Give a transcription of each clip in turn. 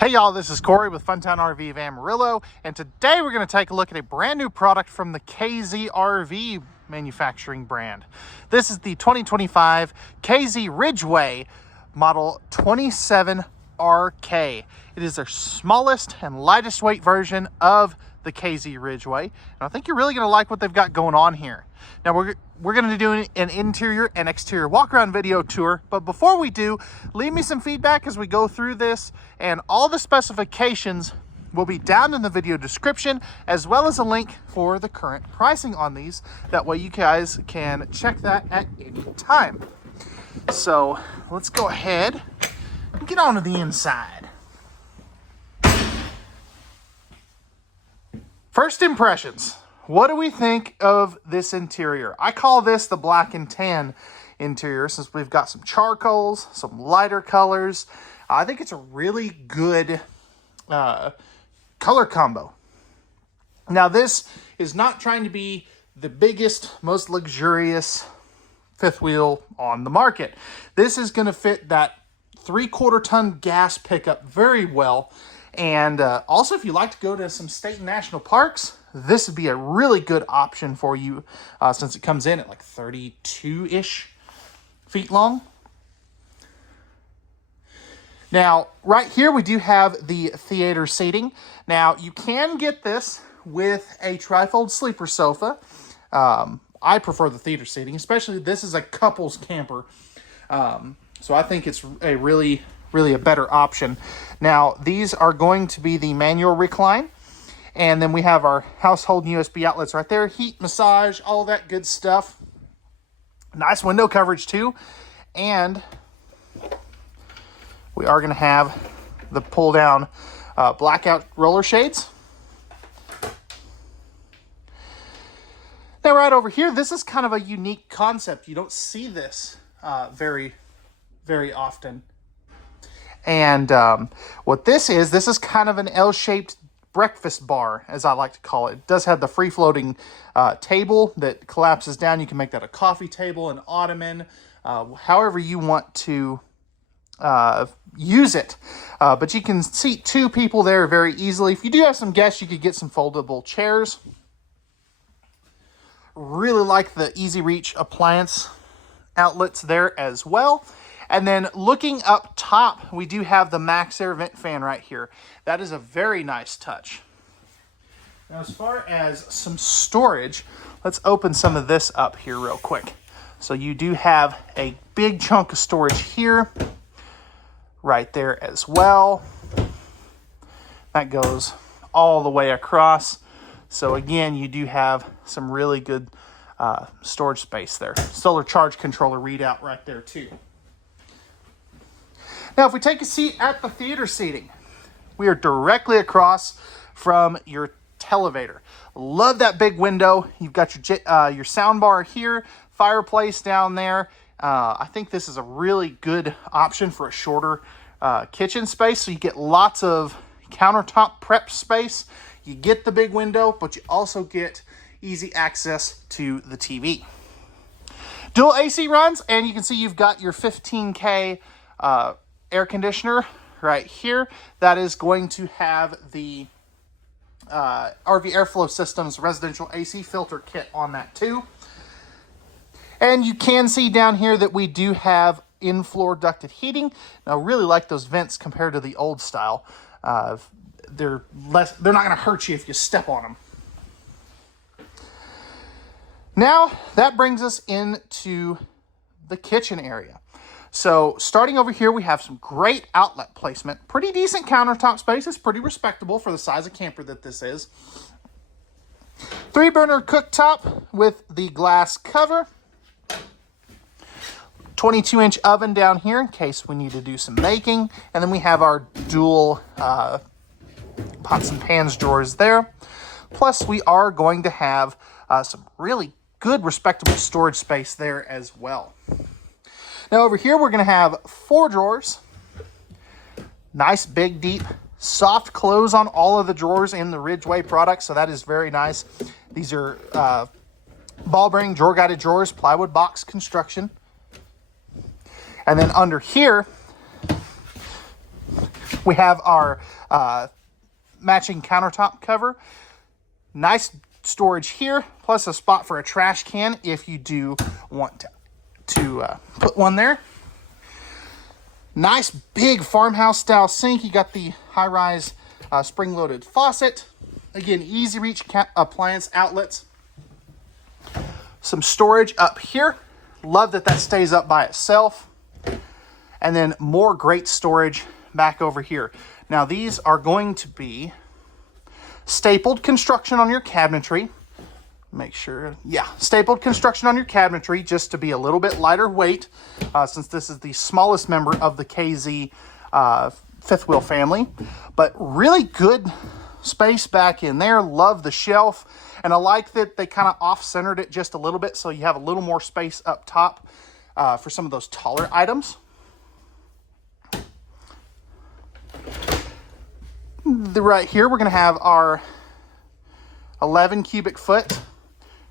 Hey y'all, this is Cory with Funtown RV of Amarillo, and today we're going to take a look at a brand new product from the KZRV manufacturing brand. This is the 2025 KZ Ridgeway model 27RK. It is their smallest and lightest weight version of the KZ Ridgeway, and I think you're really going to like what they've got going on here. Now we're going to do an interior and exterior walk around video tour, but before we do, leave me some feedback as we go through this, and all the specifications will be down in the video description, as well as a link for the current pricing on these. That way you guys can check that at any time. So let's go ahead and get on to the inside. First impressions. What do we think of this interior? I call this the black and tan interior, since we've got some charcoals, some lighter colors. I think it's a really good color combo. Now, this is not trying to be the biggest, most luxurious fifth wheel on the market. This is going to fit that 3/4 ton gas pickup very well. And also, if you like to go to some state and national parks, this would be a really good option for you, since it comes in at like 32-ish feet long. Now, right here, we do have the theater seating. Now, you can get this with a trifold sleeper sofa. I prefer the theater seating, especially this is a couples camper. So I think it's a really a better option. Now, these are going to be the manual recline. And then we have our household USB outlets right there. Heat, massage, all that good stuff. Nice window coverage too. And we are going to have the pull down blackout roller shades. Now right over here, this is kind of a unique concept. You don't see this very often. And what this is kind of an L-shaped breakfast bar, as I like to call it. It does have the free-floating table that collapses down. You can make that a coffee table, an ottoman, however you want to use it. But you can seat 2 people there very easily. If you do have some guests, you could get some foldable chairs. Really like the Easy Reach appliance outlets there as well. And then looking up top, we do have the Max Air vent fan right here. That is a very nice touch. Now, as far as some storage, let's open some of this up here real quick. So you do have a big chunk of storage here, right there as well. That goes all the way across. So again, you do have some really good storage space there. Solar charge controller readout right there too. Now, if we take a seat at the theater seating, we are directly across from your televator. Love that big window. You've got your sound bar here, fireplace down there. I think this is a really good option for a shorter kitchen space. So you get lots of countertop prep space. You get the big window, but you also get easy access to the TV. Dual AC runs, and you can see you've got your 15K air conditioner right here. That is going to have the RV Airflow Systems residential AC filter kit on that too. And you can see down here that we do have in-floor ducted heating. Now, I really like those vents compared to the old style. They're not going to hurt you if you step on them. Now, that brings us into the kitchen area. So starting over here, we have some great outlet placement. Pretty decent countertop space. It's pretty respectable for the size of camper that this is. 3-burner cooktop with the glass cover. 22-inch oven down here in case we need to do some baking. And then we have our dual pots and pans drawers there. Plus, we are going to have some really good, respectable storage space there as well. Now over here, we're going to have 4 drawers. Nice, big, deep, soft close on all of the drawers in the Ridgeway product, so that is very nice. These are ball bearing drawer guided drawers, plywood box construction. And then under here, We have our matching countertop cover. Nice storage here, plus a spot for a trash can if you do want to put one there. Nice big farmhouse style sink. You got the high-rise spring-loaded faucet. Again, easy reach appliance outlets. Some storage up here. Love that stays up by itself. And then more great storage back over here. Now these are going to be stapled construction on your cabinetry. Make sure, yeah, stapled construction on your cabinetry just to be a little bit lighter weight since this is the smallest member of the KZ fifth wheel family. But really good space back in there. Love the shelf. And I like that they kind of off-centered it just a little bit so you have a little more space up top for some of those taller items. Right here, we're going to have our 11 cubic foot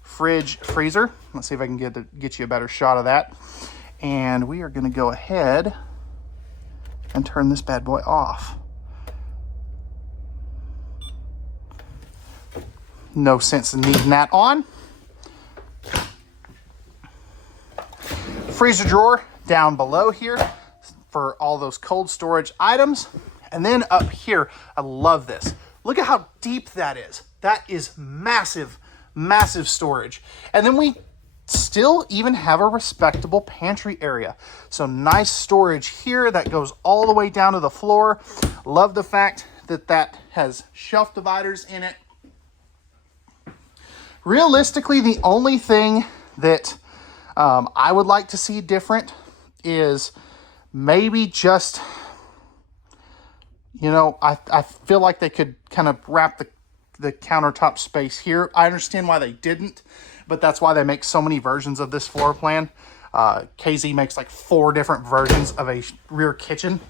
fridge freezer. Let's see if I can get you a better shot of that. And we are going to go ahead and turn this bad boy off. No sense in needing that on. Freezer drawer down below here for all those cold storage items. And then up here, I love this. Look at how deep that is. That is massive, massive storage. And then we still even have a respectable pantry area. So nice storage here that goes all the way down to the floor. Love the fact that that has shelf dividers in it. Realistically, the only thing that I would like to see different is maybe just, you know, I feel like they could kind of wrap the countertop space here. I understand why they didn't, but that's why they make so many versions of this floor plan. KZ makes like 4 different versions of a rear kitchen,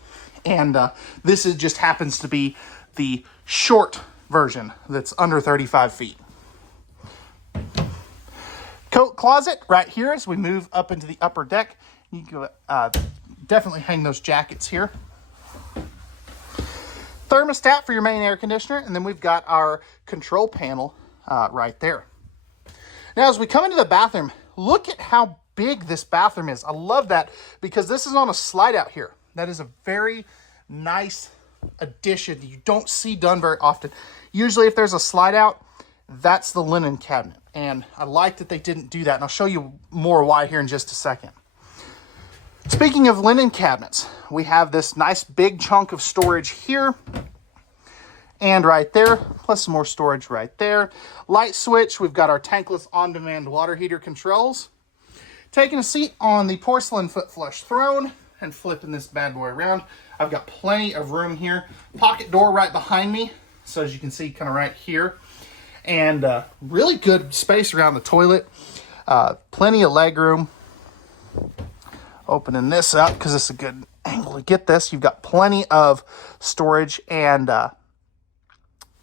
and this just happens to be the short version that's under 35 feet. Coat closet right here as we move up into the upper deck. You can definitely hang those jackets here. Thermostat for your main air conditioner, and then we've got our control panel right there. Now as we come into the bathroom, look at how big this bathroom is. I love that because this is on a slide out here. That is a very nice addition you don't see done very often. Usually if there's a slide out, that's the linen cabinet. And I like that they didn't do that. And I'll show you more why here in just a second. Speaking of linen cabinets, we have this nice big chunk of storage here and right there, plus some more storage right there. Light switch, we've got our tankless on-demand water heater controls. Taking a seat on the porcelain foot flush throne and flipping this bad boy around. I've got plenty of room here. Pocket door right behind me. So as you can see, kind of right here. And really good space around the toilet. Plenty of leg room. Opening this up because it's a good angle to get this. You've got plenty of storage and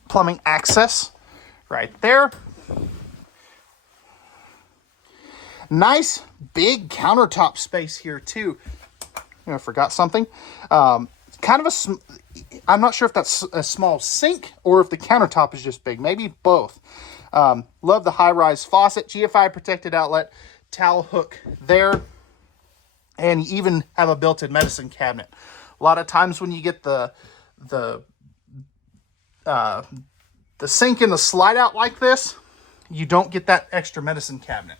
plumbing access right there. Nice big countertop space here too. I forgot something. Kind of I'm not sure if that's a small sink or if the countertop is just big. Maybe both. Love the high-rise faucet, GFI protected outlet, towel hook there. And you even have a built-in medicine cabinet. A lot of times when you get the sink and the slide out like this, you don't get that extra medicine cabinet.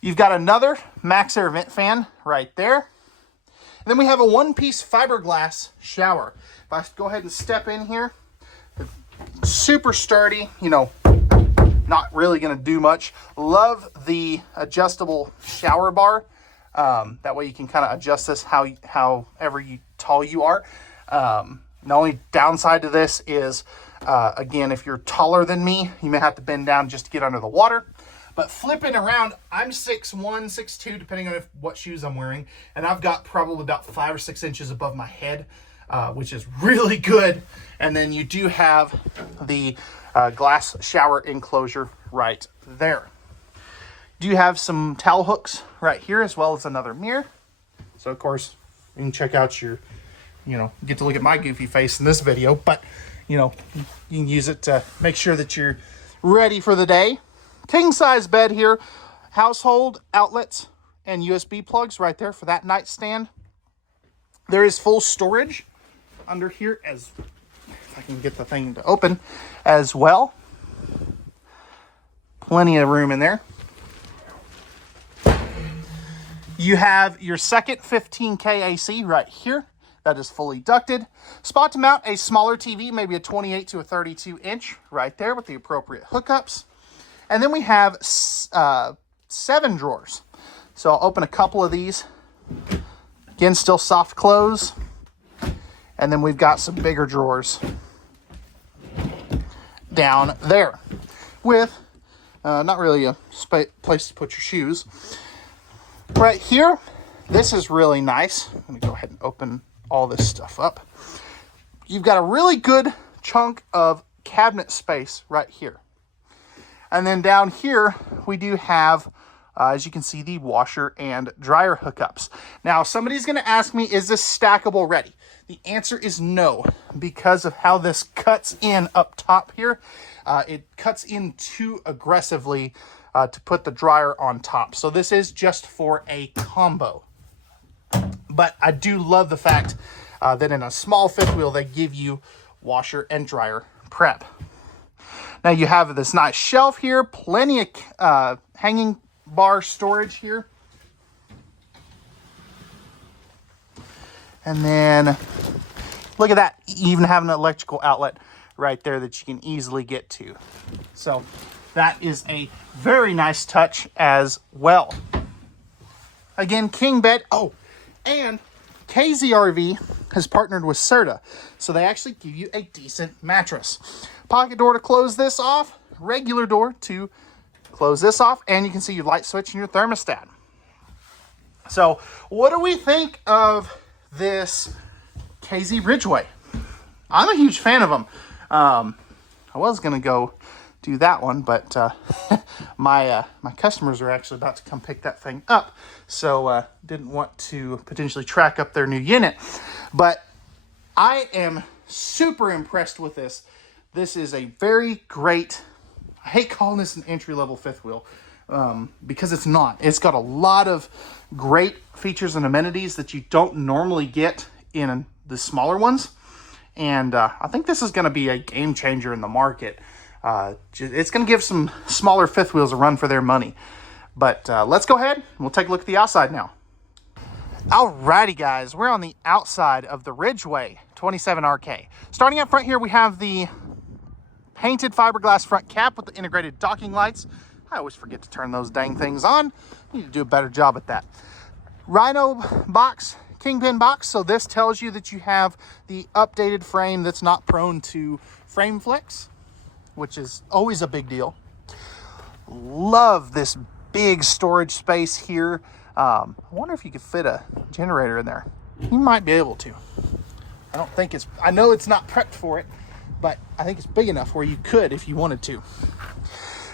You've got another Max Air vent fan right there. And then we have a one-piece fiberglass shower. If I go ahead and step in here, super sturdy, you know, not really going to do much. Love the adjustable shower bar. That way you can kind of adjust this however tall you are. The only downside to this is, again, if you're taller than me, you may have to bend down just to get under the water. But flipping around, I'm 6'1", 6'2", depending on what shoes I'm wearing. And I've got probably about 5 or 6 inches above my head, which is really good. And then you do have the glass shower enclosure right there. Do have some towel hooks right here as well as another mirror. So of course you can check out your you know, get to look at my goofy face in this video, but, you know, you can use it to make sure that you're ready for the day. King size bed here, household outlets and USB plugs right there for that nightstand. There is full storage under here, as if I can get the thing to open as well. Plenty of room in there. You have your second 15K AC right here. That is fully ducted. Spot to mount a smaller TV, maybe a 28 to a 32 inch right there with the appropriate hookups. And then we have 7 drawers. So I'll open a couple of these. Again, still soft close. And then we've got some bigger drawers down there with not really a place to put your shoes. Right here, this is really nice. I'm going to go ahead and open all this stuff up. You've got a really good chunk of cabinet space right here. And then down here, we do have, as you can see, the washer and dryer hookups. Now, somebody's going to ask me, is this stackable ready? The answer is no, because of how this cuts in up top here. It cuts in too aggressively to put the dryer on top. So this is just for a combo. But I do love the fact that in a small fifth wheel, they give you washer and dryer prep. Now you have this nice shelf here, plenty of hanging bar storage here. And then look at that, you even have an electrical outlet right there that you can easily get to. So that is a very nice touch as well. Again, king bed. Oh, and KZRV has partnered with Serta, so they actually give you a decent mattress. Pocket door to close this off, regular door to close this off, and you can see your light switch and your thermostat. So what do we think of this KZ Ridgeway? I'm a huge fan of them. I was going to go do that one, but my customers are actually about to come pick that thing up, so didn't want to potentially track up their new unit. But I am super impressed with this. This is a very great, I hate calling this an entry-level fifth wheel, because it's not. It's got a lot of great features and amenities that you don't normally get in the smaller ones. And I think this is going to be a game changer in the market. It's going to give some smaller fifth wheels a run for their money. But let's go ahead and we'll take a look at the outside now. Alrighty guys, we're on the outside of the Ridgeway 27RK. Starting up front here, we have the painted fiberglass front cap with the integrated docking lights. I always forget to turn those dang things on. Need to do a better job at that. Rhino box, kingpin box. So this tells you that you have the updated frame that's not prone to frame flex, which is always a big deal. Love this big storage space here. I wonder if you could fit a generator in there. You might be able to. I know it's not prepped for it, but I think it's big enough where you could if you wanted to.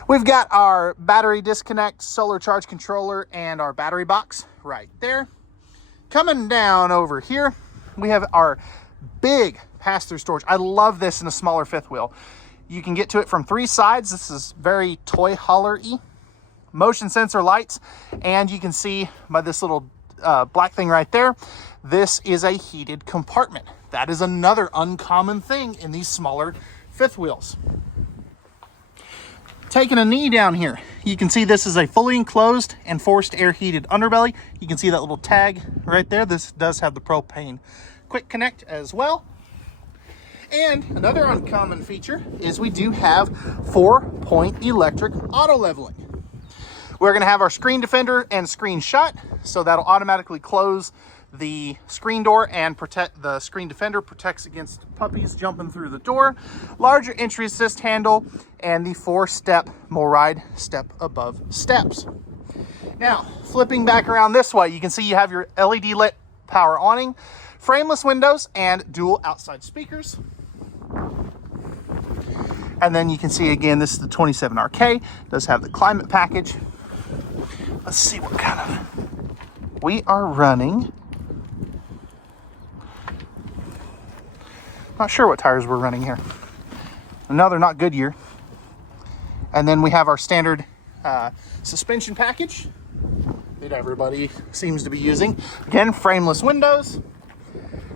We've got our battery disconnect, solar charge controller, and our battery box right there. Coming down over here, we have our big pass-through storage. I love this in a smaller fifth wheel. You can get to it from 3 sides. This is very toy hauler-y. Motion sensor lights, and you can see by this little black thing right there, this is a heated compartment. That is another uncommon thing in these smaller fifth wheels. Taking a knee down here, you can see this is a fully enclosed and forced air heated underbelly. You can see that little tag right there. This does have the propane quick connect as well. And another uncommon feature is we do have 4-point electric auto leveling. We're going to have our screen defender and screen shut, so that'll automatically close the screen door and protect the screen defender, protects against puppies jumping through the door. Larger entry assist handle and the 4-step MORryde step above steps. Now, flipping back around this way, you can see you have your LED lit power awning, frameless windows, and dual outside speakers. And then you can see again, this is the 27RK, does have the climate package. Let's see what kind of, we are running Not sure what tires we're running here. No, they're not Goodyear. And then we have our standard suspension package that everybody seems to be using. Again, frameless windows.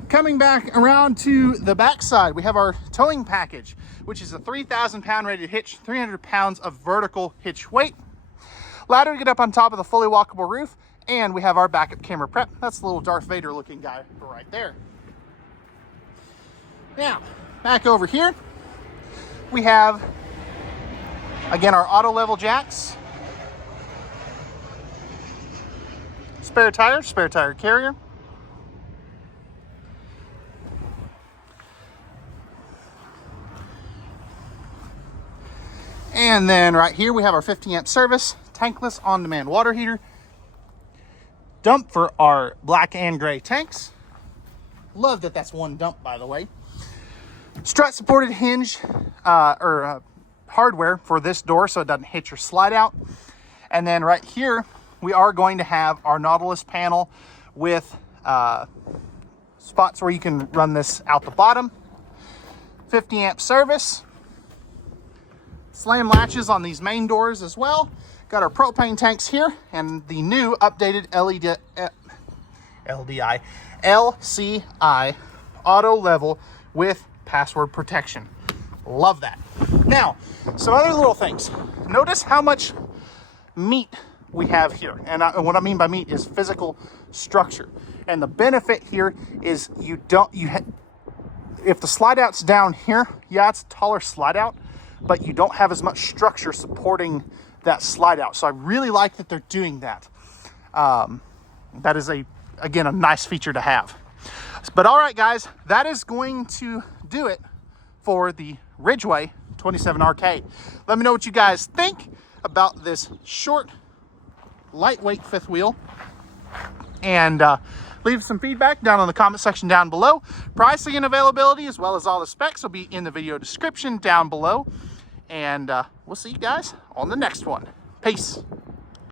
Coming back around to the back side, we have our towing package, which is a 3,000 pound rated hitch, 300 pounds of vertical hitch weight. Ladder to get up on top of the fully walkable roof, and we have our backup camera prep. That's the little Darth Vader looking guy right there. Now, back over here, we have, again, our auto level jacks, spare tire carrier, and then right here we have our 50 amp service, tankless on-demand water heater, dump for our black and gray tanks. Love that that's one dump, by the way. Strut supported hinge hardware for this door so it doesn't hitch or slide out. And then right here we are going to have our Nautilus panel with spots where you can run this out the bottom. 50 amp service. Slam latches on these main doors as well. Got our propane tanks here and the new updated LCI auto level with password protection. Love that. Now, some other little things. Notice how much meat we have here. And what I mean by meat is physical structure. And the benefit here is if the slide out's down here, yeah, it's a taller slide out, but you don't have as much structure supporting that slide out. So I really like that they're doing that. That is again, a nice feature to have. But all right, guys, that is going to do it for the Ridgeway 27RK. Let me know what you guys think about this short, lightweight fifth wheel. And leave some feedback down in the comment section down below. Pricing and availability, as well as all the specs, will be in the video description down below. And we'll see you guys on the next one. Peace.